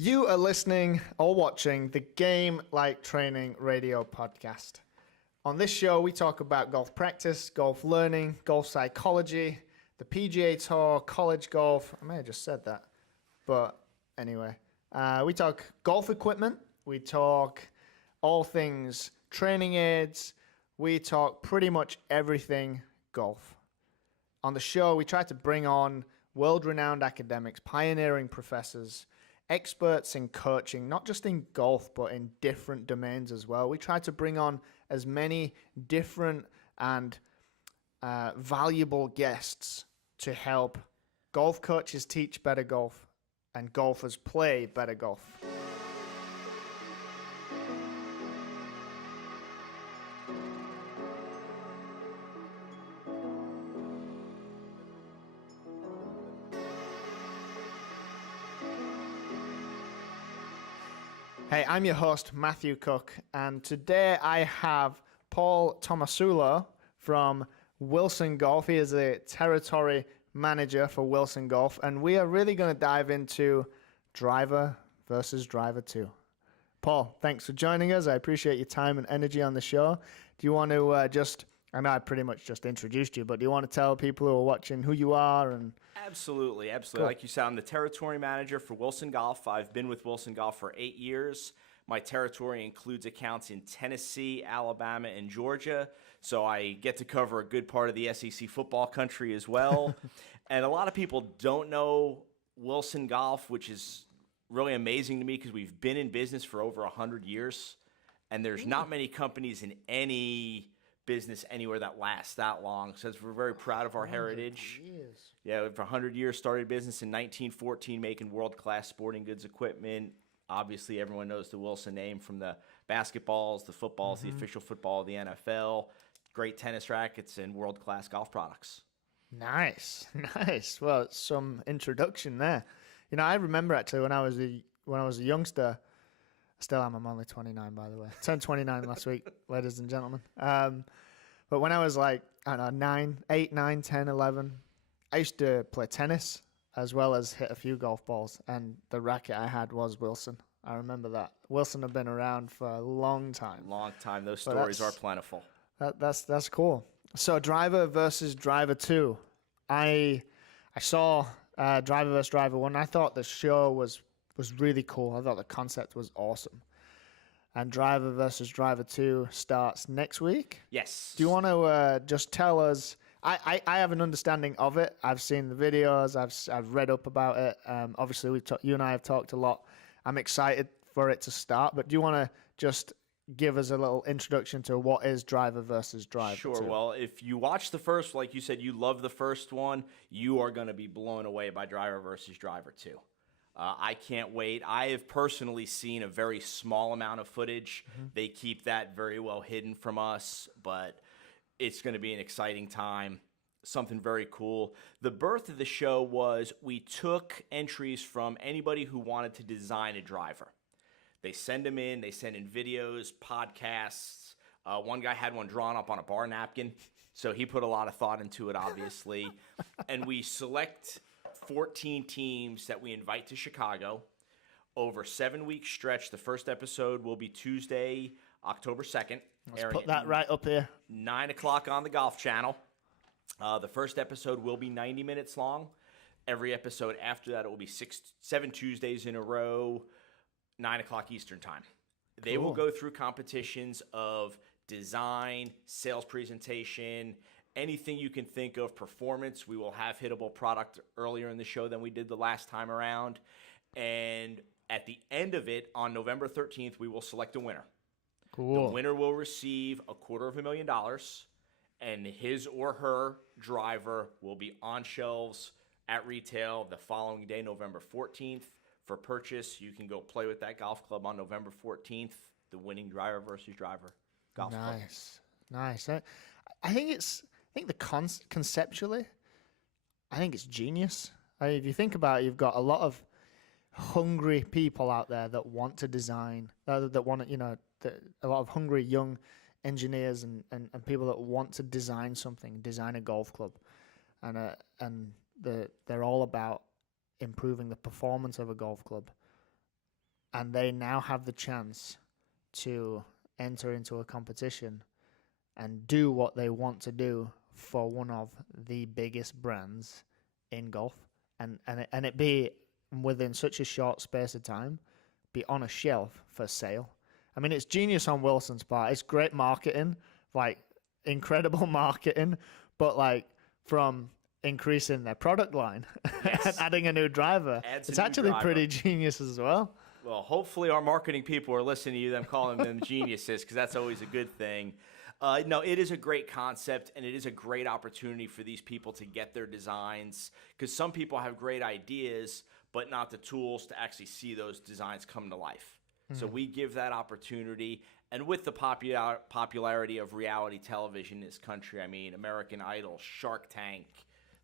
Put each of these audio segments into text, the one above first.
You are listening or watching the Game Like Training radio podcast. On this show, we talk about golf practice, golf learning, golf psychology, the PGA Tour, college golf. I may have just said that, but anyway. We talk golf equipment. We talk all things training aids. We talk pretty much everything golf. On the show, we try to bring on world-renowned academics, pioneering professors, experts in coaching, not just in golf, but in different domains as well. We try to bring on as many different and valuable guests to help golf coaches teach better golf and golfers play better golf. Hey, I'm your host, Matthew Cooke, and today I have Paul Tomasulo from Wilson Golf. He is a territory manager for Wilson Golf, and we are really going to dive into driver versus driver 2. Paul, thanks for joining us. I appreciate your time and energy on the show. Do you want to I know I pretty much just introduced you, but do you want to tell people who are watching who you are? And Absolutely. Cool. Like you said, I'm the territory manager for Wilson Golf. I've been with Wilson Golf for 8 years. My territory includes accounts in Tennessee, Alabama, and Georgia, so I get to cover a good part of the SEC football country as well. And a lot of people don't know Wilson Golf, which is really amazing to me because we've been in business for over 100 years, and there's not many companies in any business anywhere that lasts that long. So we're very proud of our heritage. Years. Yeah, for 100 years, started business in 1914, making world-class sporting goods equipment. Obviously, everyone knows the Wilson name from the basketballs, the footballs, the official football of the NFL, great tennis rackets, and world-class golf products. Nice. Well, some introduction there. You know, I remember actually when I was a youngster. Still am. I'm only 29, by the way. Turned 29 last week, ladies and gentlemen. But when I was like, I don't know, 8, 9, 10, 11, I used to play tennis as well as hit a few golf balls. And the racket I had was Wilson. I remember that. Wilson have been around for a long time. Long time. Those stories are plentiful. That's cool. So driver versus driver 2. I saw driver versus driver 1. I thought the show was really cool. I thought the concept was awesome. And driver versus driver 2 starts next week. Yes. Do you want to just tell us? I have an understanding of it. I've seen the videos. I've read up about it. Obviously, you and I have talked a lot. I'm excited for it to start. But do you want to just give us a little introduction to what is driver versus driver? Sure. 2? Well, if you watch the first, like you said, you love the first one, you are going to be blown away by driver versus driver 2. I can't wait. I have personally seen a very small amount of footage. They keep that very well hidden from us, but it's going to be an exciting time, something very cool. The birth of the show was we took entries from anybody who wanted to design a driver. They send them in. They send in videos, podcasts. One guy had one drawn up on a bar napkin, so he put a lot of thought into it, obviously. And we select 14 teams that we invite to Chicago over 7-week stretch. The first episode will be Tuesday, October 2nd. Let's put that right up here. 9 o'clock on the Golf Channel. The first episode will be 90 minutes long. Every episode after that, it will be 7 Tuesdays in a row, 9 o'clock Eastern time. They will go through competitions of design, sales presentation, anything you can think of, performance. We will have hittable product earlier in the show than we did the last time around. And at the end of it, on November 13th, we will select a winner. Cool. The winner will receive $250,000, and his or her driver will be on shelves at retail the following day, November 14th. For purchase, you can go play with that golf club on November 14th, the winning driver versus driver golf club. Nice. I think conceptually, I think it's genius. If you think about it, you've got a lot of hungry people out there that want to design, that want to, a lot of hungry young engineers and people that want to design something, design a golf club, and they're all about improving the performance of a golf club. and they now have the chance to enter into a competition and do what they want to do for one of the biggest brands in golf, and it be within such a short space of time, be on a shelf for sale. I mean, it's genius on Wilson's part. It's great marketing, like incredible marketing, but like from increasing their product line and adding a new driver, it's actually pretty genius as well. Well, hopefully our marketing people are listening to you, them calling them geniuses, because that's always a good thing. No, it is a great concept, and it is a great opportunity for these people to get their designs, because some people have great ideas, but not the tools to actually see those designs come to life. So we give that opportunity, and with the popularity of reality television in this country, I mean, American Idol, Shark Tank,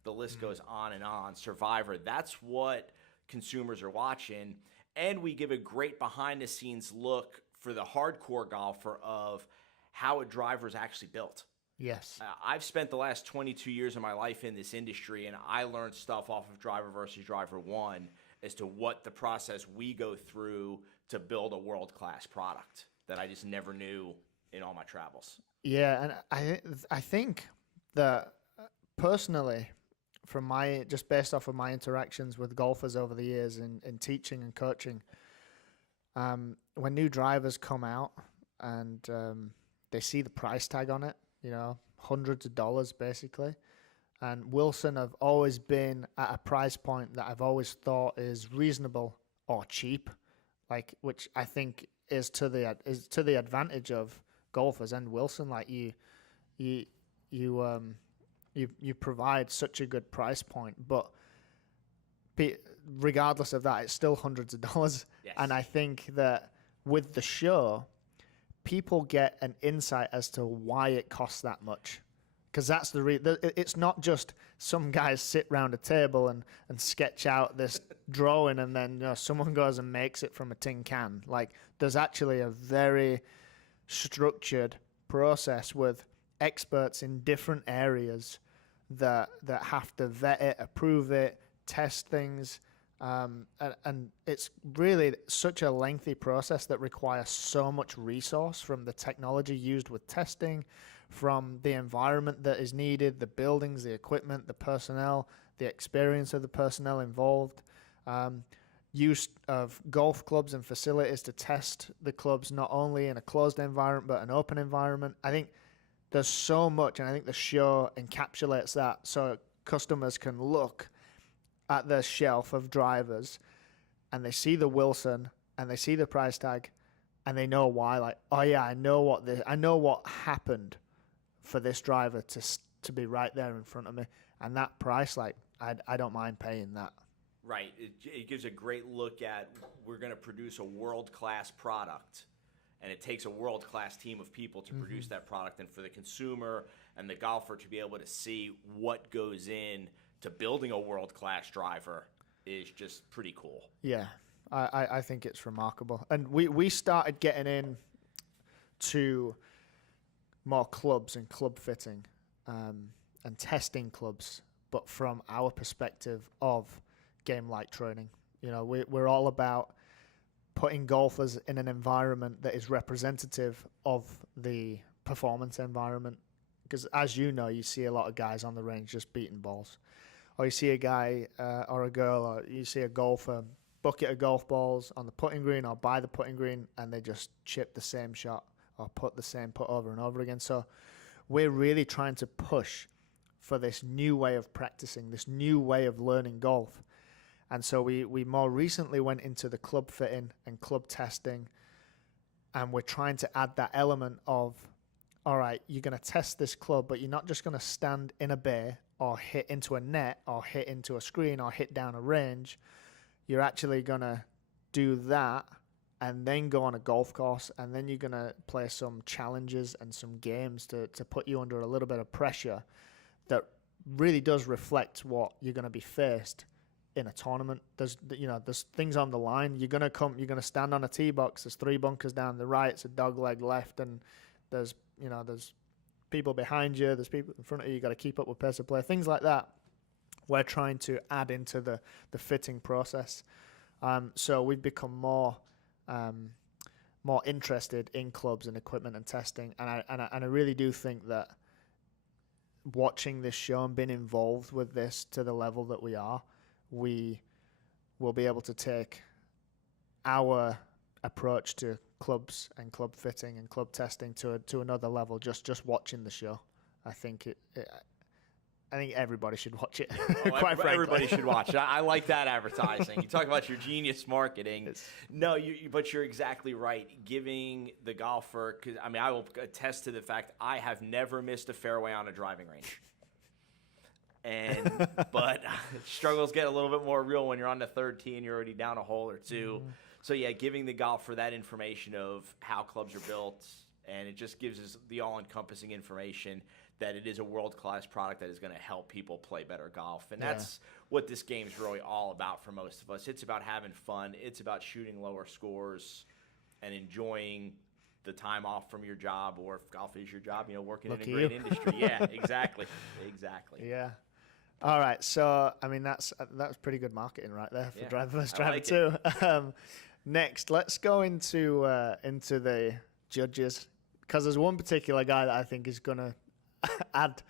the list goes on and on, Survivor, that's what consumers are watching. And we give a great behind-the-scenes look for the hardcore golfer of how a driver is actually built. Yes. I've spent the last 22 years of my life in this industry, and I learned stuff off of Driver versus Driver 1 as to what the process we go through to build a world-class product that I just never knew in all my travels. Yeah, and I think that personally, from just based off of my interactions with golfers over the years in teaching and coaching, when new drivers come out and they see the price tag on it, hundreds of dollars basically, and Wilson have always been at a price point that I've always thought is reasonable or cheap, like, which I think is to the advantage of golfers and Wilson. Like you provide such a good price point, but regardless of that, it's still hundreds of dollars. Yes. And I think that with the show, people get an insight as to why it costs that much. Because that's it's not just some guys sit round a table and sketch out this drawing and then someone goes and makes it from a tin can. Like, there's actually a very structured process with experts in different areas that have to vet it, approve it, test things, and it's really such a lengthy process that requires so much resource from the technology used with testing, from the environment that is needed, the buildings, the equipment, the personnel, the experience of the personnel involved, use of golf clubs and facilities to test the clubs not only in a closed environment but an open environment. I think there's so much, and I think the show encapsulates that so customers can look at the shelf of drivers and they see the Wilson and they see the price tag and they know why. Like, oh yeah, I know what happened for this driver to be right there in front of me, and that price, like, I don't mind paying that. Right. It gives a great look at, we're going to produce a world-class product, and it takes a world-class team of people to produce that product, and for the consumer and the golfer to be able to see what goes in to building a world-class driver is just pretty cool. Yeah, I think it's remarkable. And we started getting in to more clubs and club fitting and testing clubs, but from our perspective of game-like training. We're all about putting golfers in an environment that is representative of the performance environment. Because as you know, you see a lot of guys on the range just beating balls. Or you see a guy or a girl, or you see a golfer, bucket of golf balls on the putting green or by the putting green, and they just chip the same shot or put the same putt over and over again. So we're really trying to push for this new way of practicing, this new way of learning golf. And so we more recently went into the club fitting and club testing, and we're trying to add that element of, all right, you're going to test this club, but you're not just going to stand in a bay or hit into a net or hit into a screen or hit down a range. You're actually going to do that and then go on a golf course, and then you're going to play some challenges and some games to put you under a little bit of pressure that really does reflect what you're going to be faced in a tournament. There's things on the line. You're going to stand on a tee box. There's 3 bunkers down the right. It's a dog leg left, and there's people behind you. There's people in front of you. You got to keep up with pace of play. Things like that. We're trying to add into the fitting process. So we've become more more interested in clubs and equipment and testing. And I really do think that watching this show and being involved with this to the level that we are, we will be able to take our approach to clubs and club fitting and club testing to another level. Just watching the show, I think I think everybody should watch it. Quite frankly, everybody should watch it. I like that advertising. You talk about your genius marketing. No, but you're exactly right. Giving the golfer, because I mean, I will attest to the fact I have never missed a fairway on a driving range. But struggles get a little bit more real when you're on the third tee and you're already down a hole or two. Mm-hmm. So yeah, giving the golfer that information of how clubs are built, and it just gives us the all-encompassing information that it is a world-class product that is going to help people play better golf. And that's what this game is really all about for most of us. It's about having fun. It's about shooting lower scores and enjoying the time off from your job, or if golf is your job, working in a great industry. Yeah, exactly. Yeah. All right. So, I mean, that was pretty good marketing right there for Driver vs. Driver 2. Next, let's go into the judges, because there's one particular guy that I think is going to add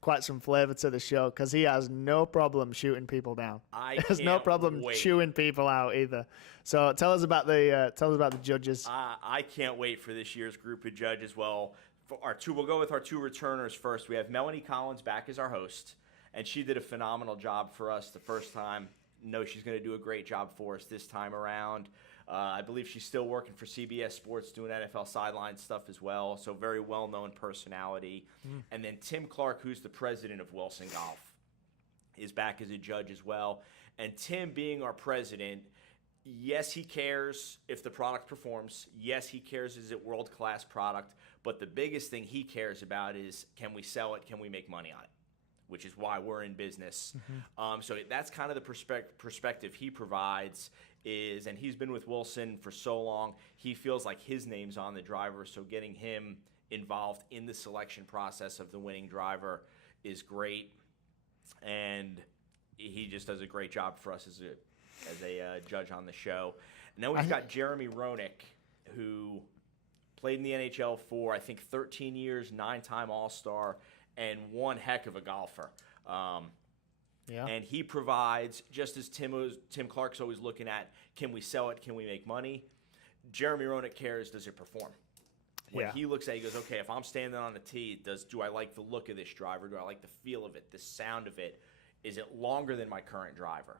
quite some flavor to the show, because he has no problem shooting people down. There's no problem chewing people out either. So tell us about the judges. I can't wait for this year's group of judges. Well, we'll go with our two returners first. We have Melanie Collins back as our host, and she did a phenomenal job for us the first time. No, she's going to do a great job for us this time around. I believe she's still working for CBS Sports doing NFL sideline stuff as well, so very well-known personality. And then Tim Clark, who's the president of Wilson Golf, is back as a judge as well. And Tim, being our president, yes, he cares if the product performs. Yes, he cares is it world-class product. But the biggest thing he cares about is, can we sell it? Can we make money on it? Which is why we're in business. So that's kind of the perspective he provides. And he's been with Wilson for so long, he feels like his name's on the driver, so getting him involved in the selection process of the winning driver is great, and he just does a great job for us as a judge on the show. And then we've got Jeremy Roenick, who played in the NHL for, I think, 13 years, 9-time All-Star, and one heck of a golfer. And he provides, just as Tim Clark's always looking at, can we sell it, can we make money? Jeremy Roenick cares, does it perform? When he looks at it, he goes, okay, if I'm standing on the tee, do I like the look of this driver? Do I like the feel of it, the sound of it? Is it longer than my current driver?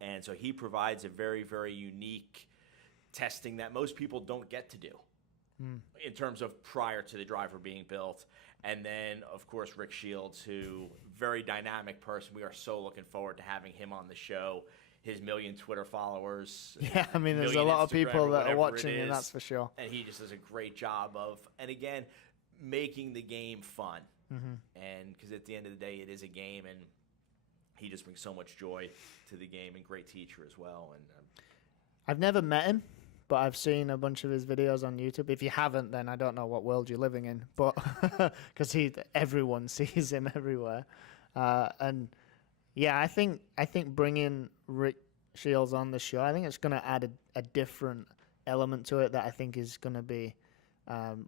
And so he provides a very, very unique testing that most people don't get to do in terms of prior to the driver being built. And then, of course, Rick Shields, who very dynamic person. We are so looking forward to having him on the show. His 1 million Twitter followers. Yeah, I mean, there's a lot of people that are watching, and that's for sure. And he just does a great job of, and again, making the game fun. And because at the end of the day, it is a game, and he just brings so much joy to the game, and great teacher as well. And I've never met him, but I've seen a bunch of his videos on YouTube. If you haven't, then I don't know what world you're living in, but because everyone sees him everywhere. And yeah, I think bringing Rick Shields on the show, I think it's going to add a different element to it that I think is going to be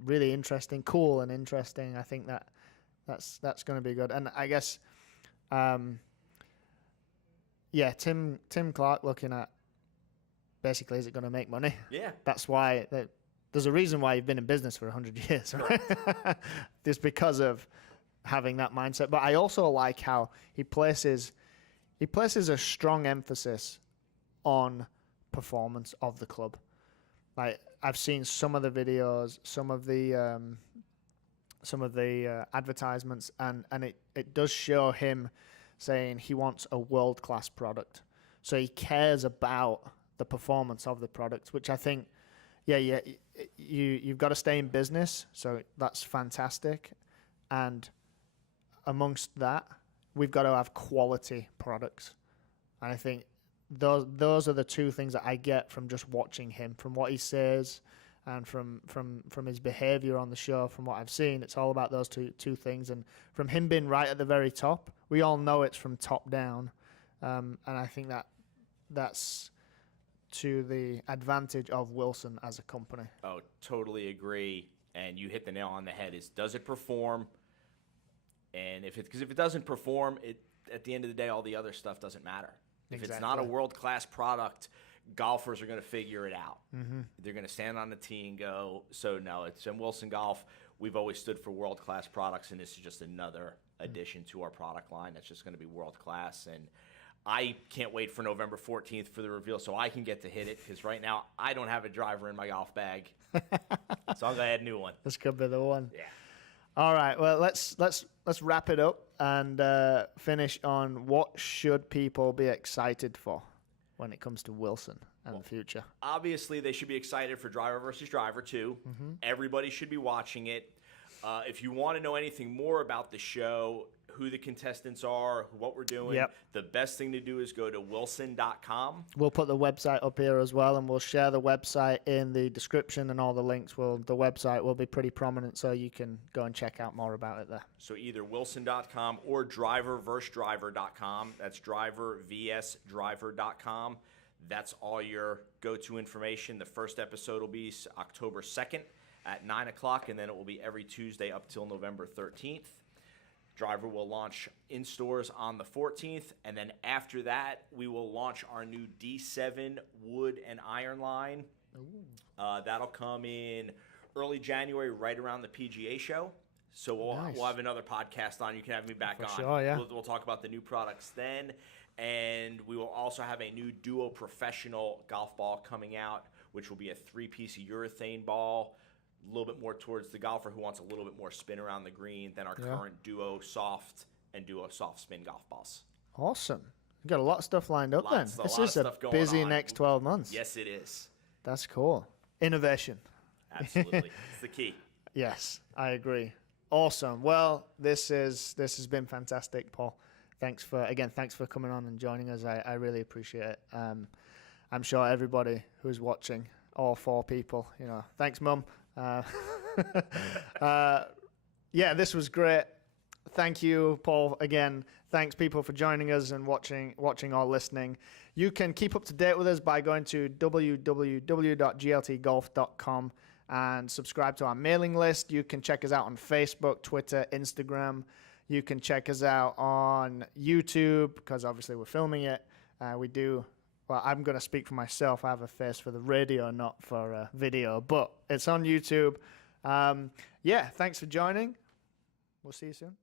really interesting, cool and interesting. I think that's going to be good. And I guess, Tim Clark looking at, basically, is it going to make money? Yeah. That's why there's a reason why you've been in business for 100 years, right? Just because of having that mindset. But I also like how he places a strong emphasis on performance of the club. Like, I've seen some of the videos, some of the advertisements, and it does show him saying he wants a world-class product. So he cares about the performance of the product, which I think, you've got to stay in business, so that's fantastic. And amongst that, we've got to have quality products. And I think those are the two things that I get from just watching him, from what he says, and from his behavior on the show. From what I've seen, it's all about those two things. And from him being right at the very top, we all know it's from top down. And I think that's to the advantage of Wilson as a company. Oh, totally agree. And you hit the nail on the head. Does it perform? And if it doesn't perform, at the end of the day, all the other stuff doesn't matter. If it's not a world-class product, golfers are going to figure it out. Mm-hmm. They're going to stand on the tee and go. So no, it's in Wilson Golf. We've always stood for world-class products, and this is just another addition to our product line that's just going to be world-class. And I can't wait for November 14th for the reveal so I can get to hit it, because right now I don't have a driver in my golf bag. So I'm going to add a new one. This could be the one. Yeah. All right. Well, let's wrap it up and finish on what should people be excited for when it comes to Wilson and the future. Obviously, they should be excited for Driver versus Driver 2. Mm-hmm. Everybody should be watching it. If you want to know anything more about the show, who the contestants are, what we're doing, the best thing to do is go to wilson.com. We'll put the website up here as well, and we'll share the website in the description, and all the links the website will be pretty prominent, so you can go and check out more about it there. So either wilson.com or drivervsdriver.com. That's drivervsdriver.com. That's all your go-to information. The first episode will be October 2nd at 9 o'clock, and then it will be every Tuesday up till November 13th. Driver will launch in stores on the 14th, and then after that, we will launch our new D7 wood and iron line. That'll come in early January, right around the PGA show. So we'll have another podcast on. You can have me back on. Sure, yeah. We'll talk about the new products then, and we will also have a new Duo Professional golf ball coming out, which will be a 3-piece urethane ball. A little bit more towards the golfer who wants a little bit more spin around the green than our current Duo Soft and Duo Soft Spin golf balls. Awesome. You got a lot of stuff lined up then. This is a busy next 12 months. Yes, it is. That's cool. Innovation. Absolutely. It's the key. Yes, I agree. Awesome. Well, this has been fantastic, Paul. Thanks for coming on and joining us. I really appreciate it. I'm sure everybody who's watching, all 4 people, thanks, Mum. This was great. Thank you, Paul, again. Thanks, people, for joining us and watching or listening. You can keep up to date with us by going to www.gltgolf.com and subscribe to our mailing list. You can check us out on Facebook, Twitter, Instagram. You can check us out on YouTube, because obviously we're filming it. Well, I'm going to speak for myself. I have a face for the radio, not for video, but it's on YouTube. Thanks for joining. We'll see you soon.